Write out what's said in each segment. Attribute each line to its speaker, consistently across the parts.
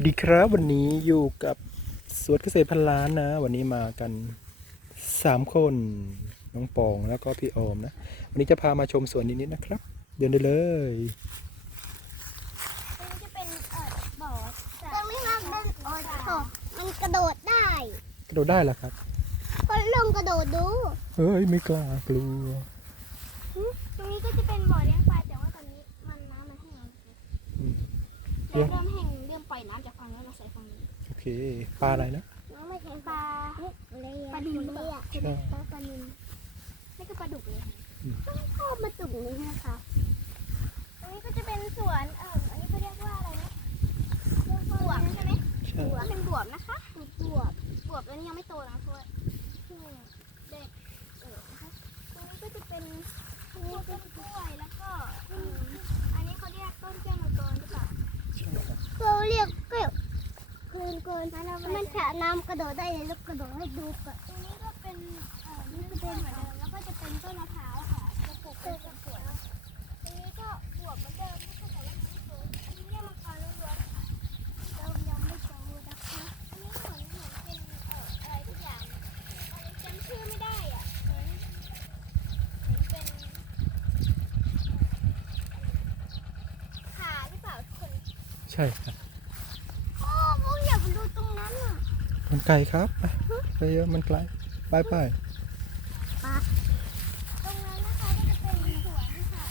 Speaker 1: วัสดีครับวันนี้อยู่กับสวนเกษตรพันล้านนะ วันนี้มากันสามคนน้องปองแล้วก็พี่โอมนะ วันนี้จะพามาชมสวนนิดๆนะครับ เดินได้เลย
Speaker 2: ตรงนี้จะเป็นเอ่อบ่อตรงนี้มันเป็นโอ้โหมันกระโดดได้
Speaker 1: กระโดดได้เหรอครับ
Speaker 2: ก็ลองกระโดดดู
Speaker 1: เฮ้ยไม่กล้ากลัว
Speaker 2: ตรงนี้ก็จะเป็นบ่อเลี้ยงปลาแต่ว่าตอนนี้มันน้ำมันแห้งแล้ว
Speaker 1: อืม
Speaker 2: เริ่มเริ่มแห้งเริ่มปล่ อยน้ำจากฝั่งนู้นมาใส่ฝั่งนี้
Speaker 1: โอเคปลาอะไรนะ
Speaker 2: น้องไม่แข็งปลาปลาดินหรือเปล่า
Speaker 1: ใช่
Speaker 2: ปลาปลานินนี่ก็ปลาดุกเลย
Speaker 1: อืม
Speaker 2: ต้องชอบมาตุ่มนี้นะคะตรงนี้ก็จะเป็นสวนเอ่ออันนี้เขาเรียกว่าอะไรนะบวบใช่ไหม
Speaker 1: ใช่
Speaker 2: บวบเป็นบวบนะคะบวบบวบตัวนี้ยังไม่โตนะเพราะว่าเพิ่งเด็กเออนะคะตรงนี้ก็จะเป็นพวกต้นกล้วยแล้วก็เอิ่มอันนี้เขาเรียกต้นแก้วมังกรหรือเปล่า
Speaker 1: ใช่ครับ
Speaker 2: เราเรียกเกลียวเกินเกินมันฉะน้ำกระ โดดได้เลยแล้วกระโดดให้ดูก่อนตรงนี้ก็เป็นเอ่อนี่ก็เป็นเหมือนเดิมแล้วก็จะเป็นต้นมะพร้าวค่ะจะปลูกเป็นสวนๆตรงนี้ก็บวบเหมือนเดิมนะคะแต่ว่ายังไม่โตอันนี้เรียกมังกรล้วนๆค่ะเรายังไม่โตนะคะอันนี้เหมือนเหมือนเป็นเอ่ออะไรทุกอย่างอะไรจำชื่อไม่ได้อะเหมือนเหมือนเป็นขาหรือเปล่าทุกคน
Speaker 1: ใช่ครับ
Speaker 2: โอ้พวกอยากไปดูตรงนั้นอะ
Speaker 1: มันไกลครับไปไปเยอะมันไกลไปไป
Speaker 2: ตรงนั้นนะคะก็จะเป็นสวนค่ะ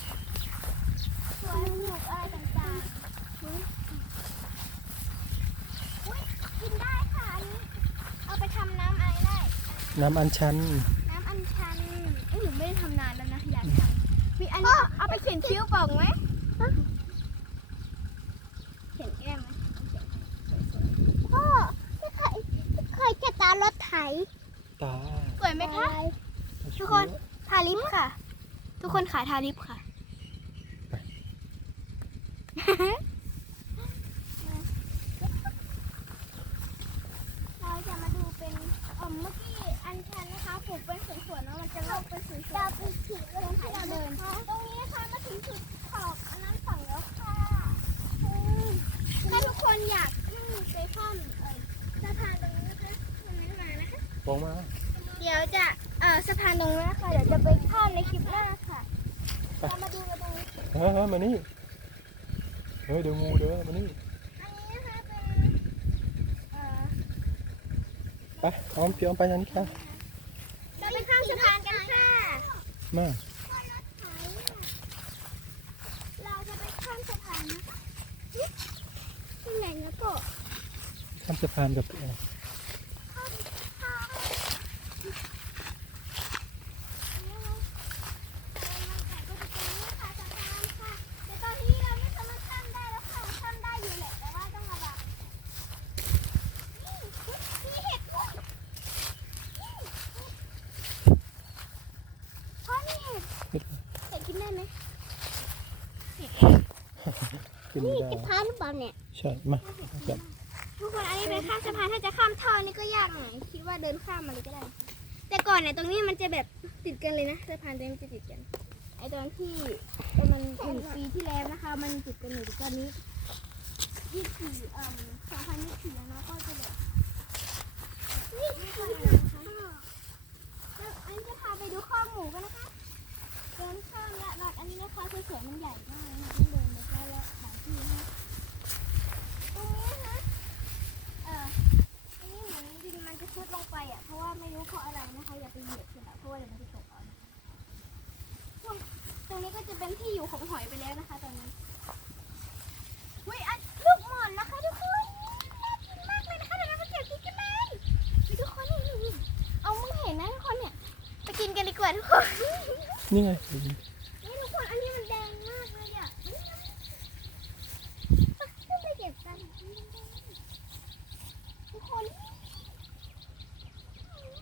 Speaker 2: สวนปลูกอะไรต่างๆอุ๊ยกินได้ค่ะอันนี้เอาไปทำน้ำอะไรได้
Speaker 1: น้ำอัญชัน
Speaker 2: น้ำอัญชันเอ้ยหนูไม่ได้ทำนานแล้วนะอยากทำมีอันนี้เอาไปเขียนคิ้วป่องไหมเขียนแก้มไหมพ่อไม่เคยไม่เคยจะตารถไถ
Speaker 1: ตา
Speaker 2: สวยไหมคะ ทุกคนทาลิปค่ะ ทุกคนขายทาลิปค่ะ เราจะมาดูเป็นเอ่อเมื่อกี้อันชันนะคะปลูกเป็นสวนๆแล้วมันจะเริ่มเป็นสวนๆจะเป็นถึงตรงที่เราเดินตรงนี้นะคะมาถึงจุดขอบอันนั้นฝั่งแล้วค่ะอืมถ้าทุกคนอยากขึ้นไปข้ามเอ่อสะพานตรงนี้นะคะตรงนั้นมานะคะ
Speaker 1: ปองมา
Speaker 2: เดี๋ยวจะเอ่อสะพานตรงนี้นะคะเดี๋ยวจะไปข้ามในคลิปหน้าค่ะ
Speaker 1: ไป
Speaker 2: เรามาดูกันตรงนี้
Speaker 1: เฮ้ยเฮ้ยมานี่เฮ้ยเดี๋ยวงูเด้อมานี่
Speaker 2: อันนี้นะคะเป็นเอ่อ
Speaker 1: ไปอ้อมพี่อ้อมไปทางนี้ค่ะ
Speaker 2: เราไปข้ามสะพานกันค่ะ
Speaker 1: มา
Speaker 2: เราจะไปข้ามสะพานนะคะที่ไหนนะโกะ
Speaker 1: ข้ามสะพานกับพี่อ้อม
Speaker 2: ข้ามข้ามแต่ตอนนี้เราไม่สามารถข้ามได้แล้วค่ะข้ามได้อยู่แหละแต่ว่าต้องระวังนี่มีเห็ดด้วยพ่อมีเห็ดเห็ดกินได้ไหม
Speaker 1: ขึ้นไม่
Speaker 2: นี่
Speaker 1: ได้
Speaker 2: จะพานหรือเปล่าเนี่ย
Speaker 1: ใช่ มาจับ
Speaker 2: ทุกคนอันนี้เป็นข้ามสะพานถ้าจะข้ามท่อนี่ก็ยากหน่อยคิดว่าเดินข้ามมาเลยก็ได้ แต่ก่อนเนี่ยตรงนี้มันจะแบบติดกันเลยนะสะพานตรงนี้มันจะติดกันไอตอนที่ไอมันหนึ่งปีที่แล้วนะคะ มันติดกันอยู่ตอนนี้ยี่สี่เอ่อสองพันยี่สี่แล้วเนาะก็จะแบบนี่คือนะคะแล้วอันนี้จะพาไปดูข้อหมูกันนะคะเดินข้ามและนอนอันนี้นะคะสวยๆมันใหญ่มากนะต้อ ของหอยไปแล้วนะคะตอนนี้อุ้ยอันลูกหมอนนะคะทุกคนน่ากินมากเลยนะคะเดี๋ยวเราไปเก็บกินกันเลยอุ๊ยทุกคนนี่นี่เอามึงเห็นนะทุกคนเนี่ยไปกินกันดีกว่าทุกคน
Speaker 1: นี่ไง
Speaker 2: นี่ทุกคนอันนี้มันแดงมากเลยอะไปไปเก็บกันทุกคน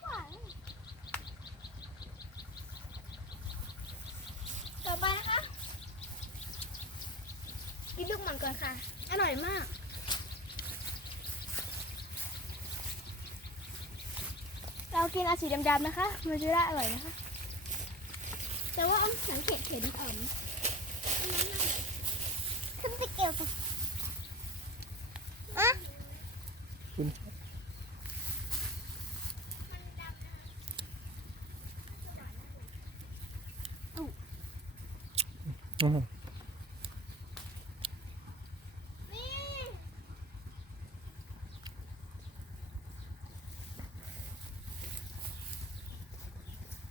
Speaker 2: หวานต่อไปนะคะ กินลูกหมันก่อนค่ะ อร่อยมาก เรากินอาสีดำๆนะคะมันจะได้อร่อยนะคะ แต่ว่าอ้อมสังเกตเห็นเอ่มขึ้นไปเกี่ยวกันอะ
Speaker 1: คุณอ๋อ
Speaker 2: นี่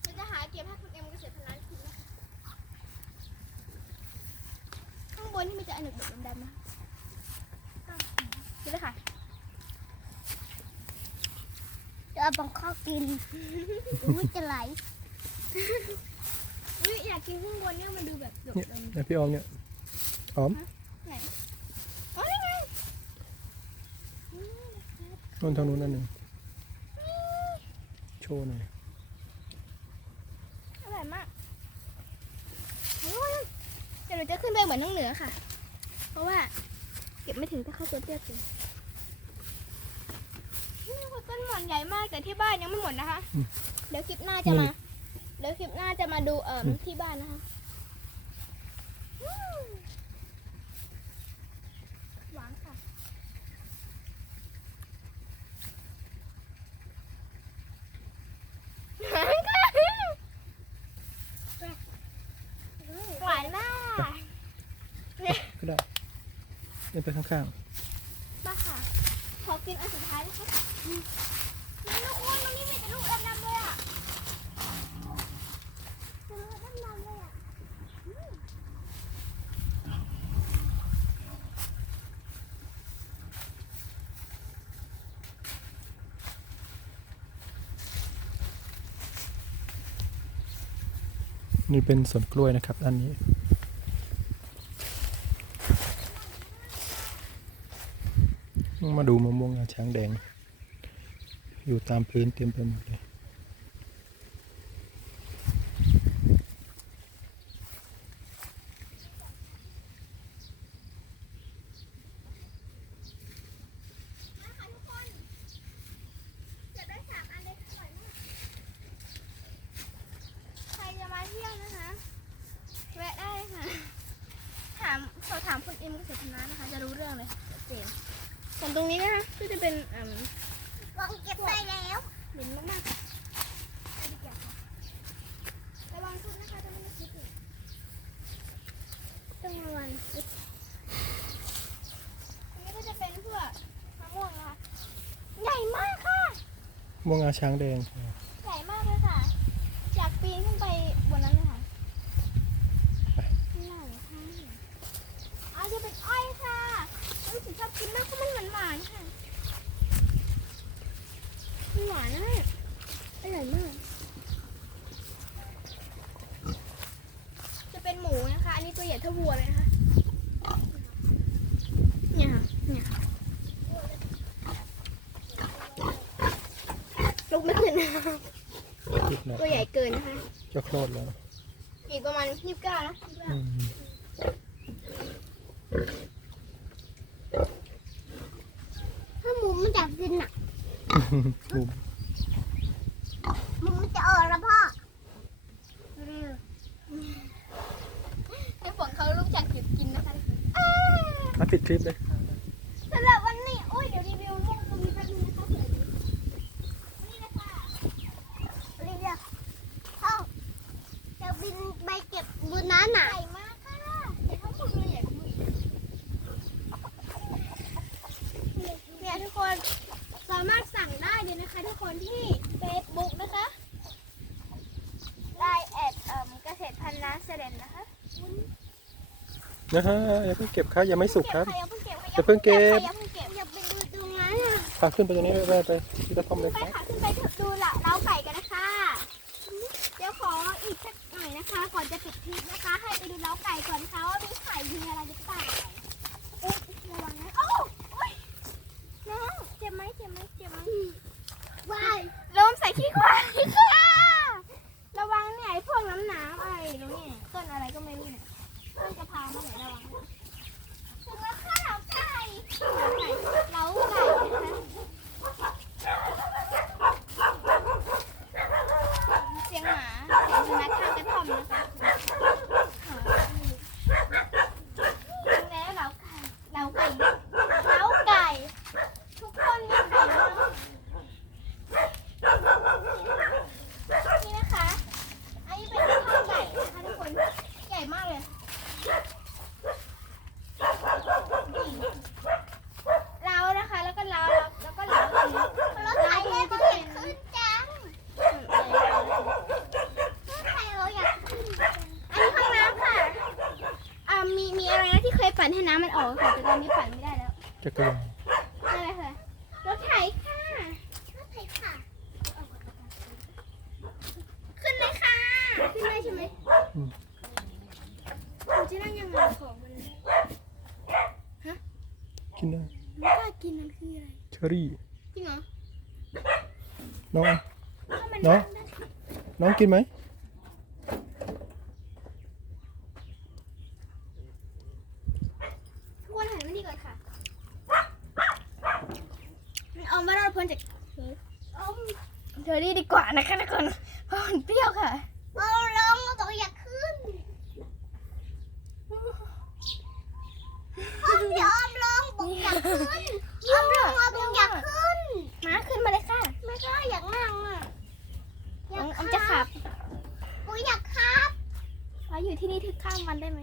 Speaker 2: เราจะหาเก็บให้คุณเอ็มเกษตรพันล้านกินนะคะ ข้างบนที่มันจะอันหนึ่งแบบดำๆนะกินเลยค่ะ
Speaker 3: จะเอาบังข้าวกินอุ้ยจะไหล
Speaker 2: อุ๊ยอยากกินข้างบนเนี่ยมันดูแบบดก
Speaker 1: เนี่ย
Speaker 2: ดำ
Speaker 1: เนี่ยพี่ออมเนี่ยหอม
Speaker 2: อ๋อนี่ไง
Speaker 1: โน่นทางนู้นนั่นหนึ่งโชว์หน่อย
Speaker 2: อร่อยมากโอ้ยเดี๋ยวห นูจะขึ้นไปเหมือนน้องเหนือค่ะ เพราะว่า เก็บไม่ถึงถ้าเข้าตัวเตี้ยเกินนี่คือต้นหมอนใหญ่มากแต่ที่บ้านยังไม่หมดนะคะ เดี๋ยวคลิปหน้าจะมา เดี๋ยวคลิปหน้าจะมาดูเอ่อที่บ้านนะคะอืมหวานค่ะ หวานมาก
Speaker 1: ก็ได้เนี่ย ไปข้าง
Speaker 2: มาค่ะ ขอกินอันสุดท้ายนะคะนี่ลูกอ้วนตรงนี้มีแต่ลูกดำๆเลยอะลูกดำๆเลยอะอืม
Speaker 1: ๆนี่เป็นสวนกล้วยนะครับอันนี้ มาดูมะม่วงงาช้างแดง อยู่ตามพื้นเต็มไปหมดเลย
Speaker 2: มาค่ะทุกคนเก็บได้สามอันเลยค่ะอร่อยมากใครจะมาเที่ยวนะคะ แวะได้ค่ะ ถามสอบถามคุณเอ็มเกษตรนานะคะ จะรู้เรื่องเลยชัดเจนส่วน ตรงนี้นะคะก็จะเป็นอืม
Speaker 3: วางเก็บได้แล้ว
Speaker 2: เหม็นมากๆไปดีกว่าค่ะระวังชุดนะคะตรงนี้มีชุดอยู่ต้องระวังชุดอันนี้ก็จะเป็นพวกมะม่วงนะคะใหญ่มากค่ะ
Speaker 1: ม่วงงาช้างแดง
Speaker 2: ใหญ่มากเลยค่ะ อยากปีนขึ้นไปบนนั้นเลยค่ะ
Speaker 1: ไป
Speaker 2: ไม่ได้เลยค่ะอาจะเป็นอ้อยค่ะรู้สึ กชอบกินมากเพราะมันหวานหวานๆค่ะ มันหวานมากอร่อยมาก จะเป็นหมูนะคะ อันนี้ตัวใหญ่เท่าวัวเลยนะคะ เนี่ยค่ะ เนี่ยค่ะลุกไม่ขึ้นนะคะ
Speaker 1: ติดหน่อย
Speaker 2: ตัวใหญ่เกินนะคะ
Speaker 1: จะคลอดแล้ว
Speaker 2: อีกประมาณยี่สิบเก้านะ
Speaker 1: อืม
Speaker 3: ถ้าหมู มันจากดินอะ
Speaker 1: ดู
Speaker 3: หมูมันจะออกแล้วพ่อเร็ว
Speaker 2: ให้ฝนเขาลูกจากหยุดกินนะคะ
Speaker 1: มาปิดคลิปเลย
Speaker 2: สำหรับวันนี้โอ้ยเดี๋ยวรีวิวลูกตรงนี้แป๊บนึงนะคะสวยดีนี่นะคะ
Speaker 3: เร็วพ่อจะบินไปเก็บบนนั้นน่ะ
Speaker 2: ใหญ่มากค่ะเห็นทั้งหมดเลยใหญ่ทั้งหมดเนี่ยทุกคนสามารถสั่งได้เลยนะคะ ทุกคนที่ Facebook นะคะได้แอดเอ่อเกษตรพันธุ์ร้านเสด็จนะคะ
Speaker 1: นะฮะอย่าเพิ่งเก็บครับยังไม่สุกครับ
Speaker 2: อย่าเพิ่งเก็บ
Speaker 1: อย่าเพิ่งเก็บ
Speaker 2: อย่าเพิ่งเก็บ
Speaker 3: อย่าไปดูตรงนั้นอะ
Speaker 1: พาขึ้นไปตรงนี้เลยแม่ไปที่กระท่อมเลย
Speaker 2: ไป
Speaker 1: ครับ
Speaker 2: ค่ะขึ้นไปดูละเล้าไก่กันนะคะ เดี๋ยวขออีกสักหน่อยนะคะ ก่อนจะปิดคลิปนะคะ ให้ไปดูเล้าไก่ก่อนนะคะว่ามีไข่มีอะไรหรือเปล่าอุ๊ยระวังนะโอ้โอ้ยน้องเจ็บ ไหมเจ็บไหมเจ็บไหม
Speaker 3: ว้าย
Speaker 2: ลมใส่ขี้ควายค่ะระวังเนี่ยไอ้พวกน้ำน้ำอะไรตรงนี้ต้นอะไรก็ไม่รู้เนี่ยต้นกระเพราเมื่อไหร่ระวังนะถึงแล้วค่ะเล้าไก่เล้าไก่เล้าไก่นะคะเสียงหมาเสียงสุนัขข้างกระท่อมนะคะแม่หลับ
Speaker 1: จักรยาน
Speaker 2: อะไรค่ะรถไถค่ะ
Speaker 3: รถไถค่ะ
Speaker 2: ขึ้นเลยค่ะ ขึ้นได้ใช่ไหมผมจะนั่งยังไงของมัน
Speaker 1: กินได้
Speaker 2: ไม่กล้ากินมันคืออะไร
Speaker 1: เชอรี่
Speaker 2: จริงเหรอ
Speaker 1: น้อง
Speaker 2: ถ้ามัน
Speaker 1: เนอะ
Speaker 2: งได้
Speaker 1: น้องกินไหม
Speaker 2: ทุกคนหันมานี่ก่อนค่ะเอามาเราพ้นจากเช อรี่ดีกว่านะคะทุกคนเพราะมันเปรี้ยวค่ะ
Speaker 3: เราลงเราบอกอยากขึ้นอ้อมพี่อ้อมลงบอกอยากขึ้นอ้อมลงเราบอกอยากขึ้น
Speaker 2: มาขึ้นมาเลยค่ะ
Speaker 3: ไม่ก็อยากนั่งอะอยาก
Speaker 2: ออมจะขับ
Speaker 3: กูอยากขับ
Speaker 2: เราอยู่ที่นี่ถึงข้ามวันได้ไหม